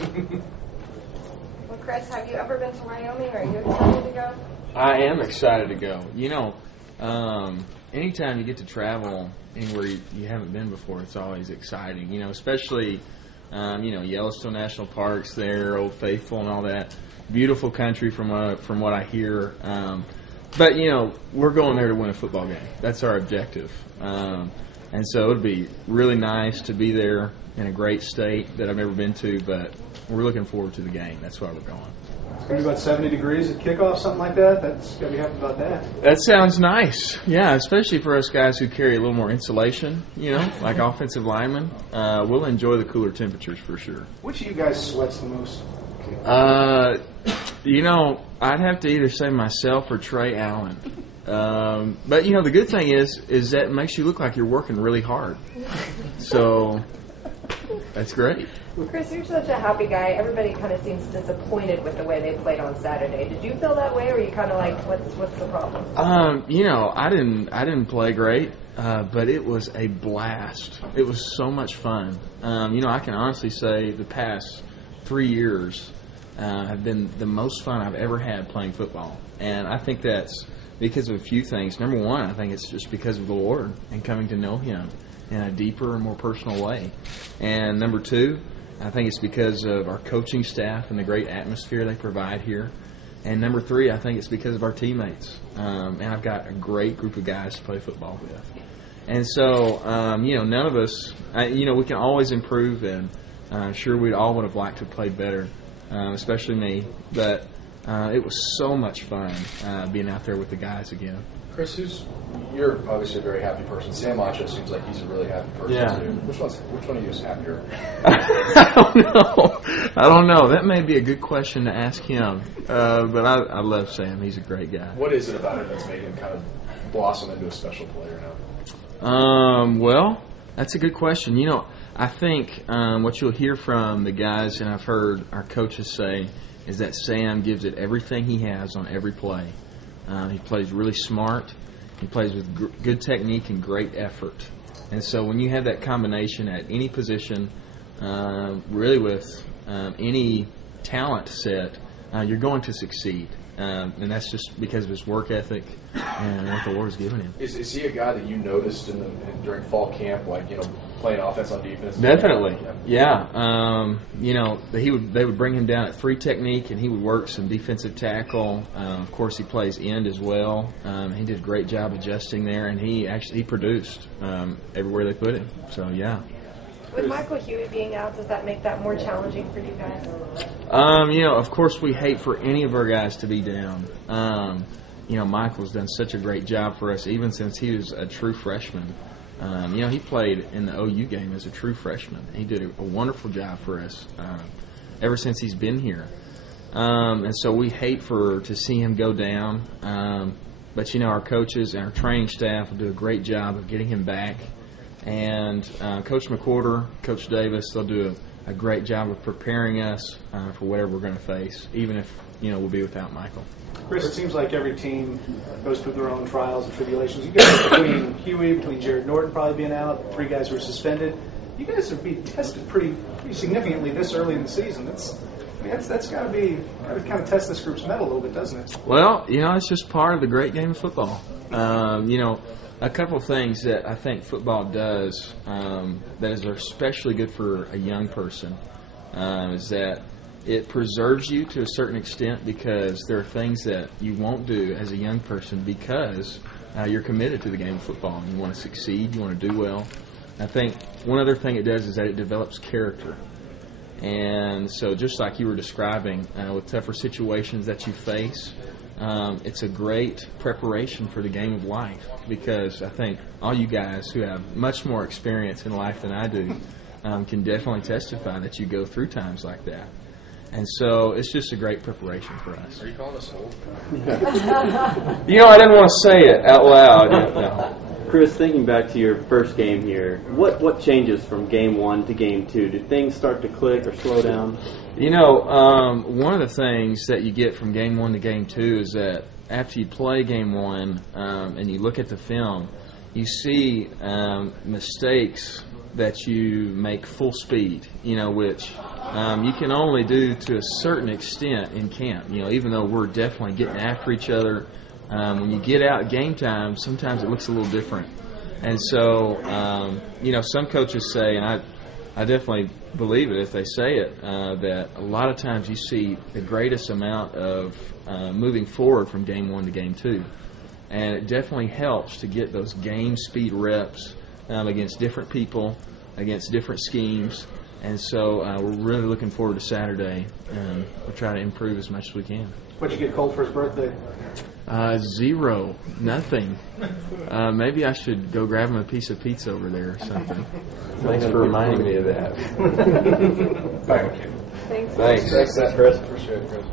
Well, Chris, have you ever been to Wyoming? Are you excited to go? I am excited to go. You know, anytime you get to travel anywhere you haven't been before, it's always exciting. You know, especially, Yellowstone National Park's there, Old Faithful and all that. Beautiful country from what I hear. But, you know, we're going there to win a football game. That's our objective. And so it would be really nice to be there in a great state that I've never been to, but we're looking forward to the game. That's why we're going. It's going to be about 70 degrees at kickoff, something like that. That's got to be happy about that. That sounds nice. Yeah, especially for us guys who carry a little more insulation, you know, like offensive linemen. We'll enjoy the cooler temperatures for sure. Which of you guys sweats the most? You know, I'd have to either say myself or Trey Allen. But, you know, the good thing is that it makes you look like you're working really hard. So that's great. Chris, you're such a happy guy. Everybody kind of seems disappointed with the way they played on Saturday. Did you feel that way, or are you kind of like, what's the problem? You know, I didn't play great, but it was a blast. It was so much fun. You know, I can honestly say the past 3 years have been the most fun I've ever had playing football, and I think that's because of a few things. Number one, I think it's just because of the Lord and coming to know Him in a deeper and more personal way. And number two, I think it's because of our coaching staff and the great atmosphere they provide here. And number three, I think it's because of our teammates. And I've got a great group of guys to play football with. And so, you know, none of us, you know, we can always improve, and I'm sure we all would have liked to have played better, especially me. But it was so much fun being out there with the guys again. Chris, you're obviously a very happy person. Sam Macho seems like he's a really happy person too. Which one of you is happier? I don't know. That may be a good question to ask him. But I love Sam. He's a great guy. What is it about him that's made him kind of blossom into a special player now? Well, that's a good question. You know, I think what you'll hear from the guys, and I've heard our coaches say, is that Sam gives it everything he has on every play. He plays really smart. He plays with good technique and great effort. And so when you have that combination at any position, really with any talent set, you're going to succeed. And that's just because of his work ethic and what the Lord's given him. Is he a guy that you noticed during fall camp, like, you know, playing offense on defense? Definitely, yeah. You know, they would bring him down at free technique, and he would work some defensive tackle. Of course, he plays end as well. He did a great job adjusting there, and he produced everywhere they put him. So, yeah. With Michael Huey being out, does that make that more challenging for you guys? You know, of course, we hate for any of our guys to be down. You know, Michael's done such a great job for us, even since he was a true freshman. You know, he played in the OU game as a true freshman. He did a wonderful job for us ever since he's been here. And so we hate to see him go down. But, you know, our coaches and our training staff will do a great job of getting him back. And Coach McWhorter, Coach Davis, they'll do a great job of preparing us for whatever we're going to face, even if, you know, we'll be without Michael. Chris, it seems like every team goes through their own trials and tribulations. You guys, between Huey, between Jared Norton probably being out, 3 guys who were suspended, you guys are being tested pretty significantly this early in the season. That's got to kind of test this group's mettle a little bit, doesn't it? Well, you know, it's just part of the great game of football. You know, a couple of things that I think football does that is especially good for a young person is that it preserves you to a certain extent, because there are things that you won't do as a young person because you're committed to the game of football and you want to succeed, you want to do well. I think one other thing it does is that it develops character. And so just like you were describing, with tougher situations that you face, it's a great preparation for the game of life, because I think all you guys who have much more experience in life than I do can definitely testify that you go through times like that. And so it's just a great preparation for us. Are you calling us old? You know, I didn't want to say it out loud. No. Chris, thinking back to your first game here, what changes from game 1 to game 2? Did things start to click or slow down? You know, one of the things that you get from game 1 to game 2 is that after you play game 1 and you look at the film, you see mistakes that you make full speed, you know, which you can only do to a certain extent in camp. Even though we're definitely getting after each other, when you get out game time, sometimes it looks a little different. And so, some coaches say, and I definitely believe it if they say it, that a lot of times you see the greatest amount of moving forward from game 1 to game 2. And it definitely helps to get those game speed reps against different people, against different schemes. And so we're really looking forward to Saturday. We'll try to improve as much as we can. What'd you get Cole for his birthday? 0, nothing. Maybe I should go grab him a piece of pizza over there or something. Thanks for reminding me of that. Thank you. Thanks. Thanks. Thanks, Chris. Appreciate it, Chris.